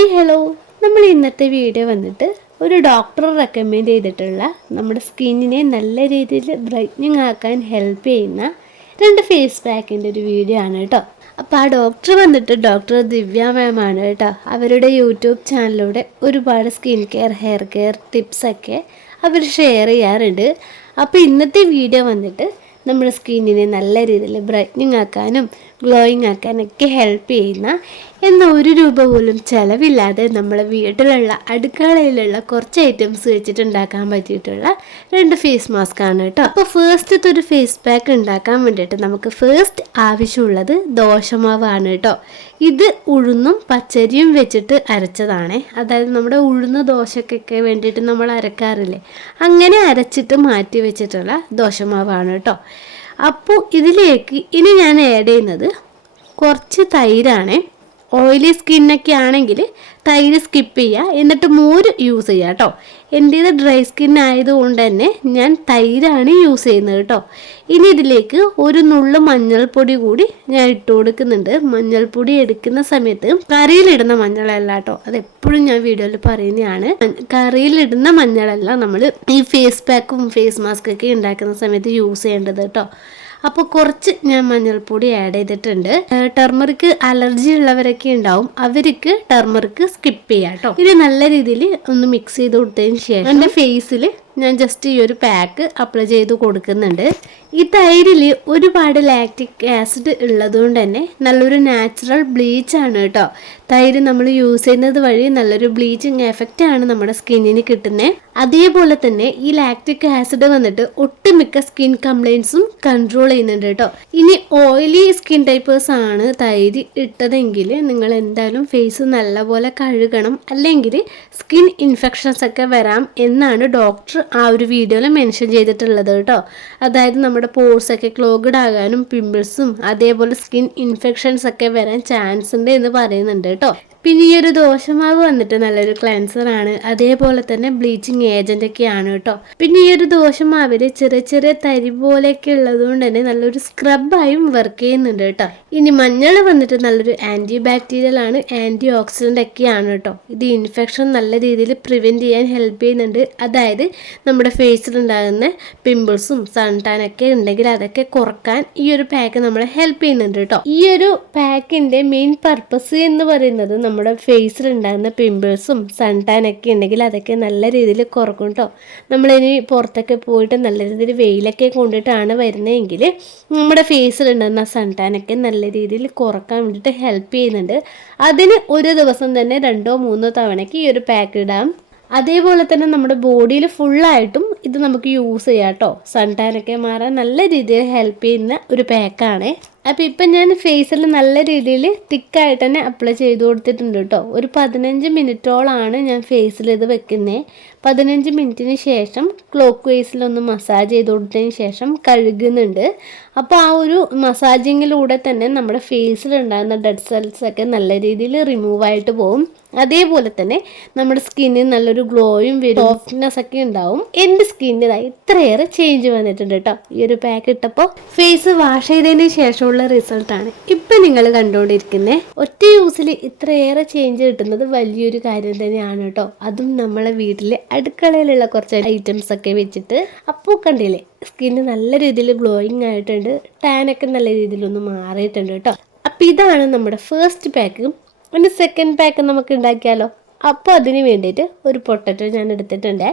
Hi hello. നമ്മൾ ഇന്നത്തെ video വന്നിട്ട് ഒരു ഡോക്ടർ റെക്കമെൻഡ് ചെയ്തിട്ടുള്ള നമ്മുടെ സ്കിന്നിനെ നല്ല രീതിയിൽ ബ്രൈറ്റനിങ് ആക്കാൻ ഹെൽപ്പ് ചെയ്യുന്ന രണ്ട് ഫേസ് പാക്കിന്റെ ഒരു വീഡിയോ ആണ് കേട്ടോ. അപ്പോൾ ആ ഡോക്ടർ വന്നിട്ട് ഡോക്ടർ ദിവ്യ മാം ആണ് കേട്ടോ. അവരുടെ യൂട്യൂബ് ചാനലിലൂടെ ഒരുപാട് സ്കിൻ കെയർ ഹെയർ കെയർ ടിപ്സൊക്കെ അവർ ഷെയർ ചെയ്യാറുണ്ട്. അപ്പോൾ ഇന്നത്തെ വീഡിയോ വന്നിട്ട് നമ്മുടെ സ്കിന്നിനെ നല്ല രീതിയിൽ ബ്രൈറ്റനിങ് ആക്കാനും ഗ്ലോയിങ് ആക്കാനൊക്കെ ഹെൽപ്പ് ചെയ്യുന്ന എന്ന ഒരു രൂപ പോലും ചിലവില്ലാതെ നമ്മളെ വീട്ടിലുള്ള അടുക്കളയിലുള്ള കുറച്ച് ഐറ്റംസ് വെച്ചിട്ട് ഉണ്ടാക്കാൻ പറ്റിയിട്ടുള്ള രണ്ട് ഫേസ് മാസ്ക് ആണ് കേട്ടോ. അപ്പോൾ ഫസ്റ്റത്തെ ഒരു ഫേസ് പാക്ക് ഉണ്ടാക്കാൻ വേണ്ടിയിട്ട് നമുക്ക് ഫേസ്റ്റ് ആവശ്യമുള്ളത് ദോശമാവാണ് കേട്ടോ. ഇത് ഉഴുന്നും പച്ചരിയും വെച്ചിട്ട് അരച്ചതാണ്. അതായത് നമ്മുടെ ഉഴുന്ന ദോശക്കൊക്കെ വേണ്ടിയിട്ട് നമ്മൾ അരക്കാറില്ലേ? അങ്ങനെ അരച്ചിട്ട് മാറ്റി വെച്ചിട്ടുള്ള ദോശമാവാണ് കേട്ടോ. അപ്പോൾ ഇതിലേക്ക് ഇനി ഞാൻ ആഡ് ചെയ്യുന്നത് കുറച്ച് തൈരാണ്. ഓയിലി സ്കിന്നൊക്കെ ആണെങ്കിൽ തൈര് സ്കിപ്പ് ചെയ്യുക. എന്നിട്ട് മോര് യൂസ് ചെയ്യുക കേട്ടോ. എന്റേത് ഡ്രൈ സ്കിൻ ആയതുകൊണ്ട് തന്നെ ഞാൻ തൈരാണ് യൂസ് ചെയ്യുന്നത് കേട്ടോ. ഇനി ഇതിലേക്ക് ഒരു നുള്ളു മഞ്ഞൾപ്പൊടി കൂടി ഞാൻ ഇട്ട് കൊടുക്കുന്നുണ്ട്. മഞ്ഞൾപ്പൊടി എടുക്കുന്ന സമയത്ത് കറിയിലിടുന്ന മഞ്ഞളല്ല കേട്ടോ. അതെപ്പോഴും ഞാൻ വീഡിയോയിൽ പറയുന്നതാണ്. കറിയിലിടുന്ന മഞ്ഞളല്ല നമ്മൾ ഈ ഫേസ് പാക്കും ഫേസ് മാസ്കൊക്കെ ഉണ്ടാക്കുന്ന സമയത്ത് യൂസ് ചെയ്യേണ്ടത് കേട്ടോ. അപ്പോൾ കുറച്ച് ഞാൻ മഞ്ഞൾപ്പൊടി ആഡ് ചെയ്തിട്ടുണ്ട്. ടെർമറിക്ക് അലർജി ഉള്ളവരൊക്കെ ഉണ്ടാവും. അവർക്ക് ടെർമറിക്ക് സ്കിപ്പ് ചെയ്യാം കേട്ടോ ഇത് നല്ല രീതിയിൽ ഒന്ന് മിക്സ് ചെയ്ത് കൊടുത്തതിന് ശേഷം എന്റെ ഫേസിൽ ഞാൻ ജസ്റ്റ് ഈ ഒരു പാക്ക് അപ്ലൈ ചെയ്ത് കൊടുക്കുന്നുണ്ട്. ഈ തൈരിൽ ഒരുപാട് ലാക്റ്റിക് ആസിഡ് ഉള്ളതുകൊണ്ട് തന്നെ നല്ലൊരു നാച്ചുറൽ ബ്ലീച്ച് ആണ് കേട്ടോ. തൈര് നമ്മൾ യൂസ് ചെയ്യുന്നത് വഴി നല്ലൊരു ബ്ലീച്ചിങ് എഫക്റ്റ് ആണ് നമ്മുടെ സ്കിന്നിന് കിട്ടുന്നത് അതേപോലെ തന്നെ ഈ ലാക്റ്റിക് ആസിഡ് വന്നിട്ട് ഒട്ടുമിക്ക സ്കിൻ കംപ്ലൈൻസും കൺട്രോൾ ചെയ്യുന്നുണ്ട് കേട്ടോ. ഇനി ഓയിലി സ്കിൻ ടൈപ്പേഴ്സ് ആണ് തൈര് ഇട്ടതെങ്കിൽ നിങ്ങൾ എന്തായാലും ഫേസ് നല്ലപോലെ കഴുകണം. അല്ലെങ്കിൽ സ്കിൻ ഇൻഫെക്ഷൻസ് ഒക്കെ വരാം എന്നാണ് ഡോക്ടർ ആ ഒരു വീഡിയോയിൽ മെൻഷൻ ചെയ്തിട്ടുള്ളത് കേട്ടോ. അതായത് നമ്മുടെ പോർസ് ഒക്കെ ക്ലോഗഡ് ആകാനും പിമ്പിൾസും അതേപോലെ സ്കിൻ ഇൻഫെക്ഷൻസ് ഒക്കെ വരാൻ ചാൻസ് ഉണ്ട് എന്ന് പറയുന്നുണ്ട് കേട്ടോ. പിന്നെ ഈ ഒരു ദോശമാവ് വന്നിട്ട് നല്ലൊരു ക്ലെൻസർ ആണ്. അതേപോലെ തന്നെ ബ്ലീച്ചിങ് ഏജന്റ് ഒക്കെയാണ് കേട്ടോ. പിന്നെ ഈ ഒരു ദോഷമാവിൽ ചെറിയ ചെറിയ തരി പോലെയൊക്കെ ഉള്ളതുകൊണ്ട് തന്നെ നല്ലൊരു സ്ക്രബായും വർക്ക് ചെയ്യുന്നുണ്ട് കേട്ടോ. ഇനി മഞ്ഞൾ വന്നിട്ട് നല്ലൊരു ആന്റി ബാക്ടീരിയൽ ആണ് ആന്റി ഓക്സിഡന്റ് ഒക്കെയാണ് കേട്ടോ. ഇത് ഇൻഫെക്ഷൻ നല്ല രീതിയിൽ പ്രിവെന്റ് ചെയ്യാൻ ഹെൽപ്പ് ചെയ്യുന്നുണ്ട്. അതായത് നമ്മുടെ ഫേസിൽ ഉണ്ടാകുന്ന പിമ്പിൾസും സൺടാൻ ഒക്കെ ഉണ്ടെങ്കിൽ അതൊക്കെ കുറയ്ക്കാൻ ഈ ഒരു പാക്ക് നമ്മളെ ഹെൽപ്പ് ചെയ്യുന്നുണ്ട് കേട്ടോ. ഈ ഒരു പാക്കിന്റെ മെയിൻ പർപ്പസ് എന്ന് പറയുന്നത് നമ്മുടെ ഫേസിൽ ഉണ്ടാകുന്ന പിമ്പിൾസും സൺടാൻ ഒക്കെ ഉണ്ടെങ്കിൽ അതൊക്കെ നല്ല രീതിയിൽ കുറക്കും കേട്ടോ നമ്മളിനി പുറത്തൊക്കെ പോയിട്ട് നല്ല രീതിയിൽ വെയിലൊക്കെ കൊണ്ടിട്ടാണ് വരുന്നതെങ്കിൽ നമ്മുടെ ഫേസിൽ ഉണ്ടാകുന്ന സൺടാൻ ഒക്കെ നല്ല രീതിയിൽ കുറയ്ക്കാൻ വേണ്ടിയിട്ട് ഹെൽപ്പ് ചെയ്യുന്നുണ്ട്. അതിന് ഒരു ദിവസം തന്നെ രണ്ടോ മൂന്നോ തവണയ്ക്ക് ഈ ഒരു പാക്ക് ഇടാം. അതേപോലെ തന്നെ നമ്മുടെ ബോഡിയിൽ ഫുള്ളായിട്ടും ഇത് നമുക്ക് യൂസ് ചെയ്യാം കേട്ടോ. സൺടാനൊക്കെ മാറാൻ നല്ല രീതിയിൽ ഹെൽപ്പ് ചെയ്യുന്ന ഒരു പാക്കാണ് അപ്പോൾ ഇപ്പം ഞാൻ ഫേസിൽ നല്ല രീതിയിൽ തിക്കായിട്ട് തന്നെ അപ്ലൈ ചെയ്ത് കൊടുത്തിട്ടുണ്ട് കേട്ടോ ഒരു പതിനഞ്ച് മിനിറ്റോളാണ് ഞാൻ ഫേസിൽ ഇത് വെക്കുന്നത് പതിനഞ്ച് മിനിറ്റിന് ശേഷം ക്ലോക്ക് വേസിലൊന്ന് മസാജ് ചെയ്ത് കൊടുത്തതിന് ശേഷം കഴുകുന്നുണ്ട്. അപ്പോൾ ആ ഒരു മസാജിങ്ങിലൂടെ തന്നെ നമ്മുടെ ഫേസിലുണ്ടാകുന്ന ഡെഡ് സെൽസ് ഒക്കെ നല്ല രീതിയിൽ റിമൂവ് ആയിട്ട് പോകും അതേപോലെ തന്നെ നമ്മുടെ സ്കിന്നിന് നല്ലൊരു ഗ്ലോയും സോഫ്റ്റ്നെസ് ഒക്കെ ഉണ്ടാവും. എന്റെ സ്കിന്നിനായി ഇത്രയേറെ ചേഞ്ച് വന്നിട്ടുണ്ട് കേട്ടോ ഈ ഒരു പാക്ക് ഇട്ടപ്പോൾ ഫേസ് വാഷ് ചെയ്തതിന് ശേഷമുള്ള റിസൾട്ടാണ്. ഇപ്പം നിങ്ങൾ കണ്ടുകൊണ്ടിരിക്കുന്നത് ഒറ്റ യൂസിൽ ഇത്രയേറെ ചേഞ്ച് കിട്ടുന്നത് വലിയൊരു കാര്യം തന്നെയാണ് കേട്ടോ അതും നമ്മളെ വീട്ടിലെ അടുക്കളയിലുള്ള കുറച്ച് ഐറ്റംസ് ഒക്കെ വെച്ചിട്ട്. അപ്പോൾ കണ്ടില്ലേ സ്കിന്ന് നല്ല രീതിയിൽ ഗ്ലോയിങ് ആയിട്ടുണ്ട്. ടാനൊക്കെ നല്ല രീതിയിലൊന്ന് മാറിയിട്ടുണ്ട് കേട്ടോ അപ്പം ഇതാണ് നമ്മുടെ ഫസ്റ്റ് പാക്കും പിന്നെ സെക്കൻഡ് പാക്ക് നമുക്ക് ഉണ്ടാക്കിയാലോ? അപ്പോൾ അതിന് വേണ്ടിയിട്ട് ഒരു പൊട്ടറ്റോ ഞാൻ എടുത്തിട്ടുണ്ട്.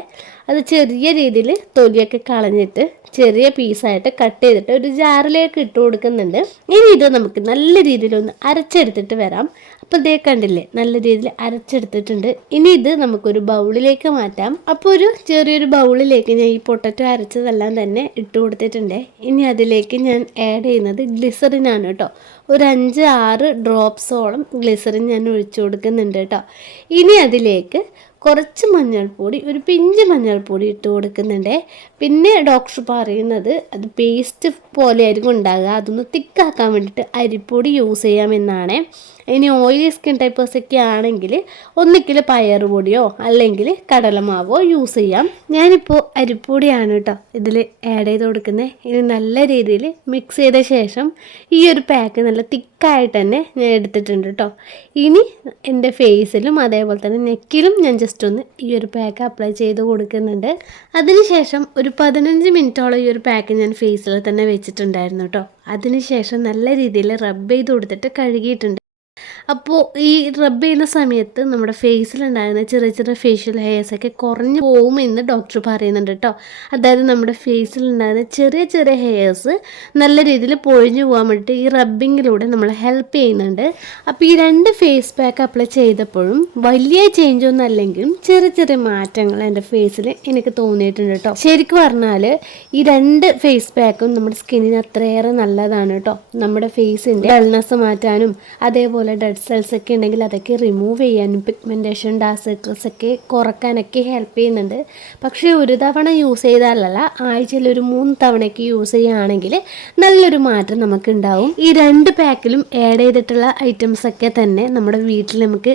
അത് ചെറിയ രീതിയിൽ തൊലിയൊക്കെ കളഞ്ഞിട്ട് ചെറിയ പീസായിട്ട് കട്ട് ചെയ്തിട്ട് ഒരു ജാറിലേക്ക് ഇട്ട് കൊടുക്കുന്നുണ്ട്. ഇനി ഇത് നമുക്ക് നല്ല രീതിയിലൊന്ന് അരച്ചെടുത്തിട്ട് വരാം. അപ്പോൾ ഇതേ കണ്ടില്ലേ നല്ല രീതിയിൽ അരച്ചെടുത്തിട്ടുണ്ട്. ഇനി ഇത് നമുക്കൊരു ബൗളിലേക്ക് മാറ്റാം. അപ്പോൾ ഒരു ചെറിയൊരു ബൗളിലേക്ക് ഞാൻ ഈ പൊട്ടറ്റോ അരച്ചതെല്ലാം തന്നെ ഇട്ട് കൊടുത്തിട്ടുണ്ട്. ഇനി അതിലേക്ക് ഞാൻ ആഡ് ചെയ്യുന്നത് ഗ്ലിസറിനാണ് കേട്ടോ. ഒരു അഞ്ച് ആറ് ഡ്രോപ്സോളം ഗ്ലിസറിൻ ഞാൻ ഒഴിച്ചു കൊടുക്കുന്നുണ്ട് കേട്ടോ. ഇനി അതിലേക്ക് കുറച്ച് മഞ്ഞൾപ്പൊടി ഒരു പിഞ്ച് മഞ്ഞൾപ്പൊടി ഇട്ട് കൊടുക്കുന്നുണ്ട്. പിന്നെ ഡോക്ടർ പറയുന്നത് അത് പേസ്റ്റ് പോലെ ആയിരിക്കും ഉണ്ടാകുക അതൊന്ന് തിക്കാക്കാൻ വേണ്ടിയിട്ട് അരിപ്പൊടി യൂസ് ചെയ്യാമെന്നാണ്. ഇനി ഓയിലി സ്കിൻ ടൈപ്പേഴ്സ് ഒക്കെ ആണെങ്കിൽ ഒന്നിക്കിൽ പയർ പൊടിയോ അല്ലെങ്കിൽ കടലമാവോ യൂസ് ചെയ്യാം. ഞാനിപ്പോൾ അരിപ്പൊടിയാണ് കേട്ടോ ഇതിൽ ആഡ് ചെയ്ത് കൊടുക്കുന്നത് ഇനി നല്ല രീതിയിൽ മിക്സ് ചെയ്ത ശേഷം ഈ ഒരു പാക്ക് നല്ല തിക്കായിട്ട് തന്നെ ഞാൻ എടുത്തിട്ടുണ്ട് കേട്ടോ. ഇനി എന്റെ ഫേസിലും അതേപോലെ തന്നെ നെക്കിലും ഞാൻ ജസ്റ്റ് ഒന്ന് ഈ ഒരു പാക്ക് അപ്ലൈ ചെയ്ത് കൊടുക്കുന്നുണ്ട്. അതിനുശേഷം ഒരു പതിനഞ്ച് മിനിറ്റോളം ഈ ഒരു പാക്ക് ഞാൻ ഫേസിൽ തന്നെ വെച്ചിട്ടുണ്ടായിരുന്നു കേട്ടോ. അതിനുശേഷം നല്ല രീതിയിൽ റബ്ബ് ചെയ്ത് കൊടുത്തിട്ട് കഴുകിയിട്ടുണ്ട്. അപ്പോൾ ഈ റബ്ബ് ചെയ്യുന്ന സമയത്ത് നമ്മുടെ ഫേസിലുണ്ടായിരുന്ന ചെറിയ ചെറിയ ഫേഷ്യൽ ഹെയർസൊക്കെ കുറഞ്ഞു പോകുമെന്ന് ഡോക്ടർ പറയുന്നുണ്ട് കേട്ടോ അതായത് നമ്മുടെ ഫേസിലുണ്ടായിരുന്ന ചെറിയ ചെറിയ ഹെയർസ് നല്ല രീതിയിൽ പൊഴിഞ്ഞു പോകാൻ വേണ്ടിയിട്ട് ഈ റബ്ബിങ്ങിലൂടെ നമ്മൾ ഹെൽപ്പ് ചെയ്യുന്നുണ്ട്. അപ്പോൾ ഈ രണ്ട് ഫേസ് പാക്ക് അപ്ലൈ ചെയ്തപ്പോഴും വലിയ ചേഞ്ച് ഒന്നും അല്ലെങ്കിലും ചെറിയ ചെറിയ മാറ്റങ്ങൾ എന്റെ ഫേസിൽ എനിക്ക് തോന്നിയിട്ടുണ്ട് കേട്ടോ ശരിക്കും പറഞ്ഞാൽ ഈ രണ്ട് ഫേസ് പാക്കും നമ്മുടെ സ്കിന്നിന് അത്രയേറെ നല്ലതാണ് കേട്ടോ നമ്മുടെ ഫേസിന്റെ ഡൾനെസ് മാറ്റാനും അതേപോലെ ഡെഡ് സെൽസ് ഒക്കെ ഉണ്ടെങ്കിൽ അതൊക്കെ റിമൂവ് ചെയ്യാനും പിഗ്മെന്റേഷൻ ഡാർക്ക് സർക്കിൾസ് ഒക്കെ കുറക്കാനൊക്കെ ഹെൽപ്പ് ചെയ്യുന്നുണ്ട്. പക്ഷേ ഒരു തവണ യൂസ് ചെയ്താലല്ല ആഴ്ചയിൽ ഒരു മൂന്ന് തവണയൊക്കെ യൂസ് ചെയ്യുകയാണെങ്കിൽ നല്ലൊരു മാറ്റം നമുക്ക് ഉണ്ടാവും ഈ രണ്ട് പാക്കിലും ആഡ് ചെയ്തിട്ടുള്ള ഐറ്റംസ് ഒക്കെ തന്നെ നമ്മുടെ വീട്ടിൽ നമുക്ക്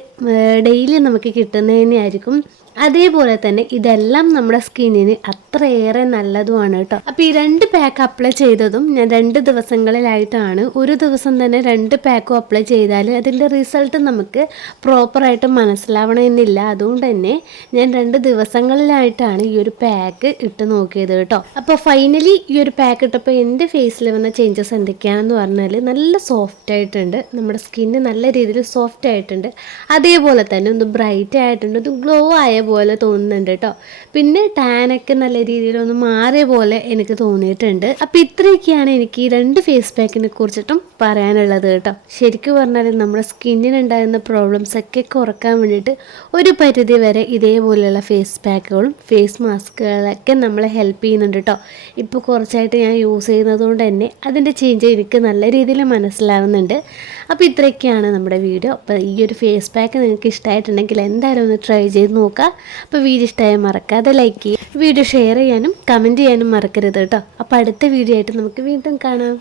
ഡെയിലി നമുക്ക് കിട്ടുന്നതന്നെയായിരിക്കും അതേപോലെ തന്നെ ഇതെല്ലാം നമ്മുടെ സ്കിന്നിന് അത്രയേറെ നല്ലതുമാണ് കേട്ടോ. അപ്പോൾ ഈ രണ്ട് പാക്ക് അപ്ലൈ ചെയ്തതും ഞാൻ രണ്ട് ദിവസങ്ങളിലായിട്ടാണ് ഒരു ദിവസം തന്നെ രണ്ട് പാക്കും അപ്ലൈ ചെയ്താൽ അതിന്റെ റിസൾട്ട് നമുക്ക് പ്രോപ്പറായിട്ട് മനസ്സിലാവണമെന്നില്ല അതുകൊണ്ട് തന്നെ ഞാൻ രണ്ട് ദിവസങ്ങളിലായിട്ടാണ് ഈ ഒരു പാക്ക് ഇട്ട് നോക്കിയത് കേട്ടോ. അപ്പോൾ ഫൈനലി ഈ ഒരു പാക്ക് ഇട്ടപ്പോൾ എന്റെ ഫേസിൽ വന്ന ചേഞ്ചസ് എന്തൊക്കെയാണെന്ന് പറഞ്ഞാൽ നല്ല സോഫ്റ്റ് ആയിട്ടുണ്ട്. നമ്മുടെ സ്കിന്ന് നല്ല രീതിയിൽ സോഫ്റ്റ് ആയിട്ടുണ്ട്. അതേപോലെ തന്നെ ഒന്ന് ബ്രൈറ്റ് ആയിട്ടുണ്ട്. ഒന്ന് ഗ്ലോ ആയ പോലെ തോന്നുന്നുണ്ട് കേട്ടോ. പിന്നെ ടാനൊക്കെ നല്ല രീതിയിലൊന്ന് മാറിയ പോലെ എനിക്ക് തോന്നിയിട്ടുണ്ട്. അപ്പം ഇത്രയൊക്കെയാണ് എനിക്ക് ഈ രണ്ട് ഫേസ് പാക്കിനെ കുറിച്ചിട്ടും പറയാനുള്ളത് കേട്ടോ. ശരിക്കും പറഞ്ഞാൽ നമ്മുടെ സ്കിന്നിനുണ്ടാകുന്ന പ്രോബ്ലംസ് ഒക്കെ കുറയ്ക്കാൻ വേണ്ടിയിട്ട് ഒരു പരിധി വരെ ഇതേപോലെയുള്ള ഫേസ് പാക്കുകളും ഫേസ് മാസ്കുകളൊക്കെ നമ്മളെ ഹെൽപ്പ് ചെയ്യുന്നുണ്ട് കേട്ടോ. ഇപ്പോൾ കുറച്ചായിട്ട് ഞാൻ യൂസ് ചെയ്യുന്നതുകൊണ്ട് തന്നെ അതിന്റെ ചേഞ്ച് എനിക്ക് നല്ല രീതിയിൽ മനസ്സിലാവുന്നുണ്ട്. അപ്പോൾ ഇത്രയൊക്കെയാണ് നമ്മുടെ വീഡിയോ അപ്പോൾ ഈ ഒരു ഫേസ് പാക്ക് നിങ്ങൾക്ക് ഇഷ്ടമായിട്ടുണ്ടെങ്കിൽ എന്തായാലും ഒന്ന് ട്രൈ ചെയ്ത് നോക്കുക. അപ്പോൾ വീഡിയോ ഇഷ്ടമായ മറക്കാതെ ലൈക്ക് ചെയ്യുക വീഡിയോ ഷെയർ ചെയ്യാനും കമന്റ് ചെയ്യാനും മറക്കരുത് കേട്ടോ. അപ്പോൾ അടുത്ത വീഡിയോ ആയിട്ട് നമുക്ക് വീണ്ടും കാണാം.